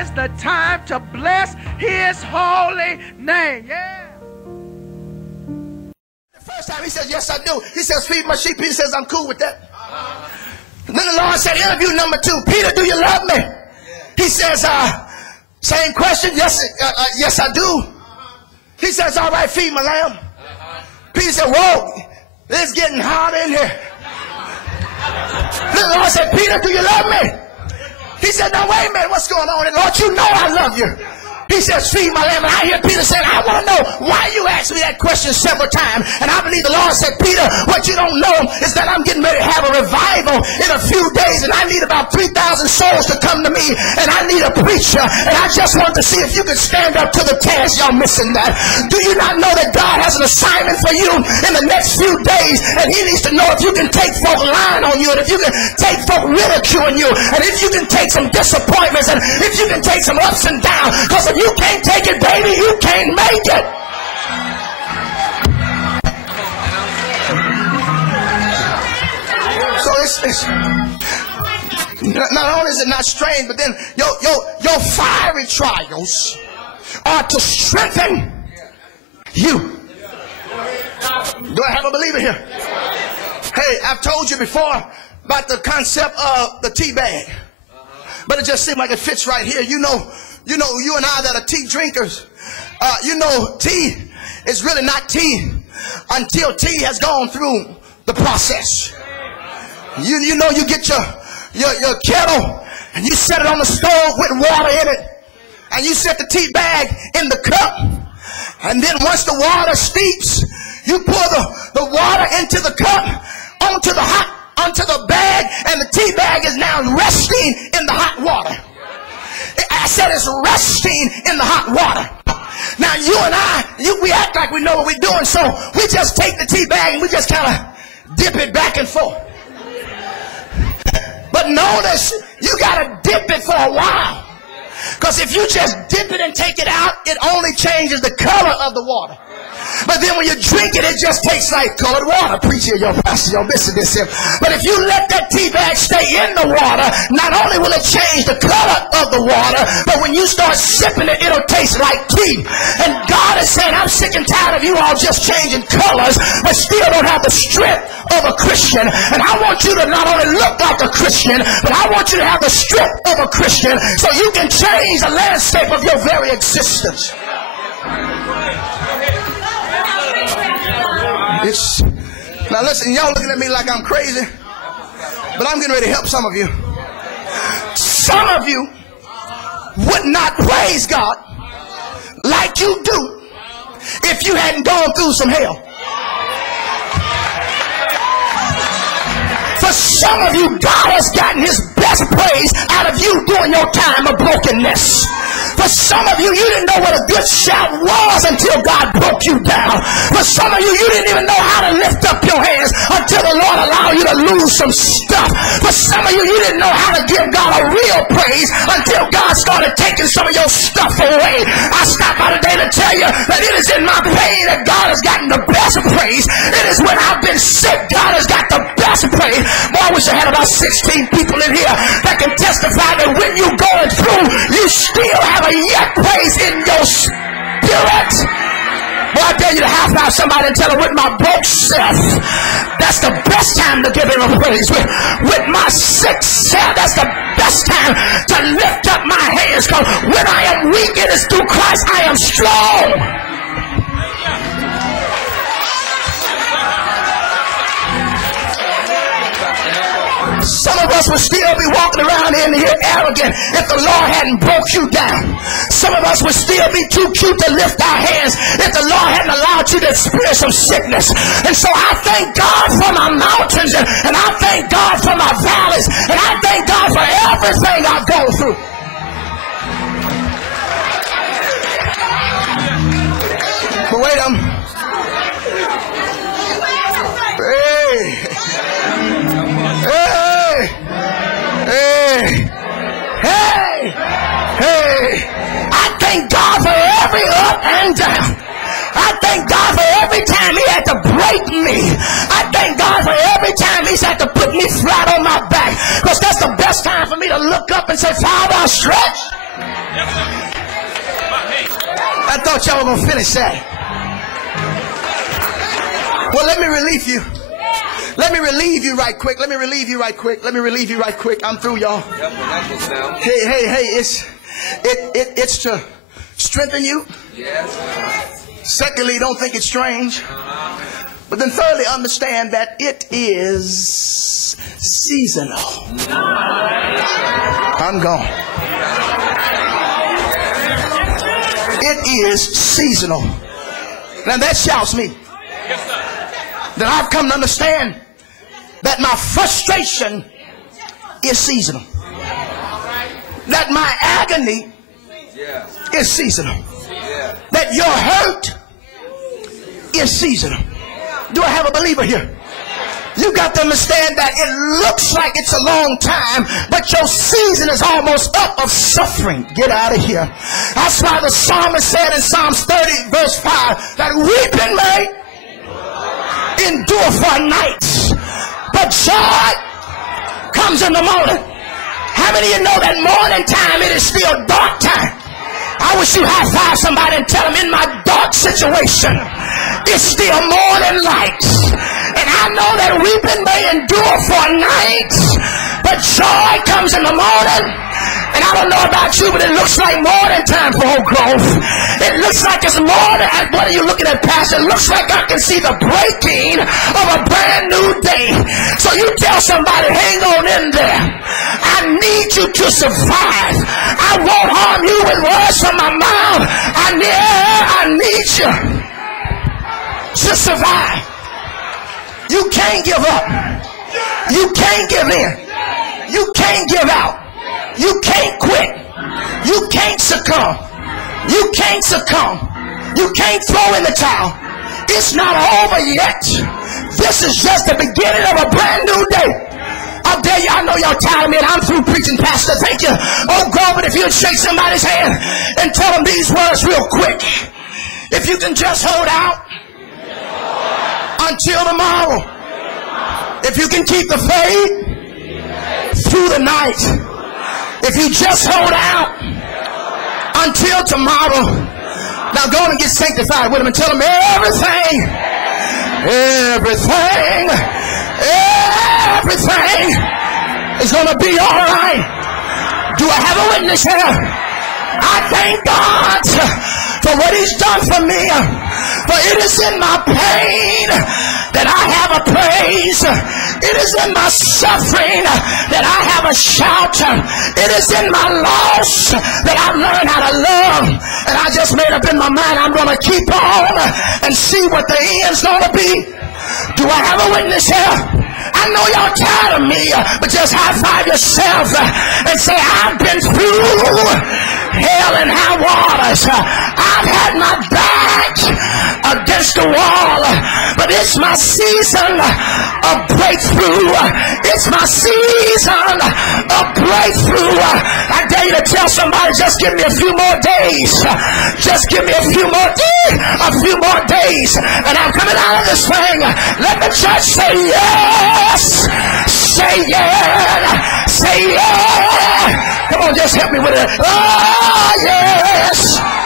is the time to bless his holy name. Yeah. The first time he says, yes, I do. He says, feed my sheep. Peter says, I'm cool with that. And then the Lord said, interview number 2. Peter, do you love me? He says, same question. Yes, yes, I do. He says, all right, feed my lamb. Peter said, whoa, it's getting hot in here. Then the Lord said, Peter, do you love me? He said, now wait a minute, what's going on? And Lord, you know I love you. He says, feed my lamb. And I hear Peter saying, I want to know why you asked me that question several times. And I believe the Lord said, Peter, what you don't know is that I'm getting ready to have a revival in a few days. And I need about 3,000 souls to come to me. And I need a preacher. And I just want to see if you can stand up to the task. Y'all missing that. Do you not know that God has an assignment for you in the next few days? And he needs to know if you can take folk lying on you. And if you can take folk ridiculing you. And if you can take some disappointments. And if you can take some ups and downs. Because if you can't take it, baby, you can't make it. So it's not only is it not strange, but then your fiery trials are to strengthen you. Do I have a believer here? Hey, I've told you before about the concept of the tea bag, but it just seems like it fits right here. You know, you and I that are tea drinkers, you know, tea is really not tea until tea has gone through the process. You know, you get your kettle and you set it on the stove with water in it, and you set the tea bag in the cup, and then once the water steeps, you pour the water into the cup, onto the bag, and the tea bag is now resting in the hot water. I said it's resting in the hot water. Now you and we act like we know what we're doing, so we just take the tea bag and we just kind of dip it back and forth. But notice, you got to dip it for a while. Because if you just dip it and take it out, it only changes the color of the water. But then when you drink it, it just tastes like colored water. Preach here, your pastor, you're missing this here. But if you let that tea bag stay in the water, not only will it change the color of the water, but when you start sipping it, it'll taste like tea. And God is saying, I'm sick and tired of you all just changing colors, but still don't have the strength of a Christian. And I want you to not only look like a Christian, but I want you to have the strength of a Christian so you can change the landscape of your very existence. Now listen, y'all looking at me like I'm crazy, but I'm getting ready to help some of you. Some of you would not praise God like you do if you hadn't gone through some hell. For some of you, God has gotten his best praise out of you during your time of brokenness. For some of you, you didn't know what a good shout was until God broke you down. For some of you, you didn't even know how to lift up your hands until the Lord allowed you to lose some stuff. For some of you, you didn't know how to give God a real praise until God started taking some of your stuff away. I stopped by today to tell you that it is in my pain that God has gotten the best praise. It is when I've been sick, God has got the best praise. Boy, I wish I had about 16 people in here that can testify that when you're going through, you still have a yet praise in your spirit. Boy, I dare you to high five somebody and tell them, with my broke self, that's the best time to give him a praise. With my sick self, that's the best time to lift up my hands, because when I am weak, it is through Christ I am strong. Some of us would still be walking around in here arrogant if the Lord hadn't broke you down. Some of us would still be too cute to lift our hands if the Lord hadn't allowed you to experience some sickness. And so I thank God for my mountains, and I thank God for my valleys, and I thank God for everything I've gone through. But wait a minute. Hey. Hey, hey, hey, hey. I thank God for every up and down. I thank God for every time he had to break me. I thank God for every time he's had to put me flat on my back, because that's the best time for me to look up and say, Father, I stretch. thought y'all were going to finish that. Well, let me relieve you. Let me relieve you right quick. Let me relieve you right quick. Let me relieve you right quick. I'm through, y'all. Hey, it's to strengthen you. Yes. Secondly, don't think it's strange. But then thirdly, understand that it is seasonal. I'm gone. It is seasonal. Now that shouts me. That I've come to understand that my frustration is seasonal. That my agony is seasonal. That your hurt is seasonal. Do I have a believer here? You got to understand that it looks like it's a long time, but your season is almost up of suffering. Get out of here. That's why the psalmist said in Psalms 30 verse 5 that weeping may endure for a night, but joy comes in the morning. How many of you know that morning time it is still dark time? I wish you high five somebody and tell them, in my dark situation it's still morning light. And I know that weeping may endure for a night, but joy comes in the morning. And I don't know about you, but it looks like morning time for Oak Grove. It looks like it's morning. What are you looking at, Pastor? It looks like I can see the breaking of a brand new day. So you tell somebody, hang on in there. I need you to survive. I won't harm you with words from my mouth. I need you to survive. You can't give up. You can't give in. You can't give out. You can't quit. You can't succumb. You can't succumb. You can't throw in the towel. It's not over yet. This is just the beginning of a brand new day. I'll tell you, I know y'all tired of me and I'm through preaching, Pastor. Thank you. Oh, God, but if you'd shake somebody's hand and tell them these words real quick. If you can just hold out until tomorrow. If you can keep the faith through the night. If you just hold out until tomorrow. Now go on and get sanctified with them and tell them everything is going to be all right. Do I have a witness here? I thank God for what he's done for me. For it is in my pain that I have a praise. It is in my suffering that I have a shout. It is in my loss that I've learned how to love. And I just made up in my mind I'm going to keep on and see what the end's going to be. Do I have a witness here? I know y'all tired of me, but just high five yourself and say, I've been through hell and high waters. I've had my back against the wall, but it's my season of breakthrough. It's my season of breakthrough. I dare you to tell somebody, just give me a few more days. Just give me a few more days, and I'm coming out of this thing. Let the church say yes. Say yeah. Say yeah. Come on, just help me with it. Oh, yes.